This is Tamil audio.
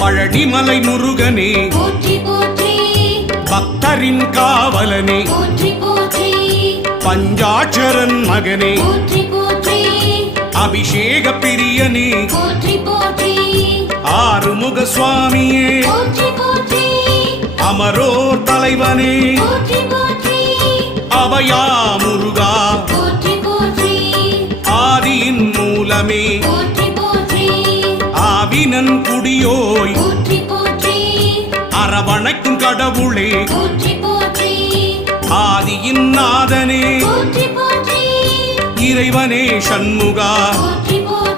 பழனிமலை முருகனே போற்றி போற்றி பக்தரின் காவலனே போற்றி போற்றி பஞ்சாட்சரன் மகனே போற்றி போற்றி அபிஷேக பிரியனே போற்றி போற்றி ஆறுமுக சுவாமியே போற்றி போற்றி அமரோர் தலைவனே போற்றி போற்றி அபயா முருகா போற்றி போற்றி ஆதியின் மூலமே போற்றி போற்றி ஆவினன் குடியோய் போற்றி போற்றி அரவணைக்கும் கடவுளே போற்றி போற்றி ஆதியின் நாதனே போற்றி போற்றி இறைவனே சண்முகா போற்றி போற்றி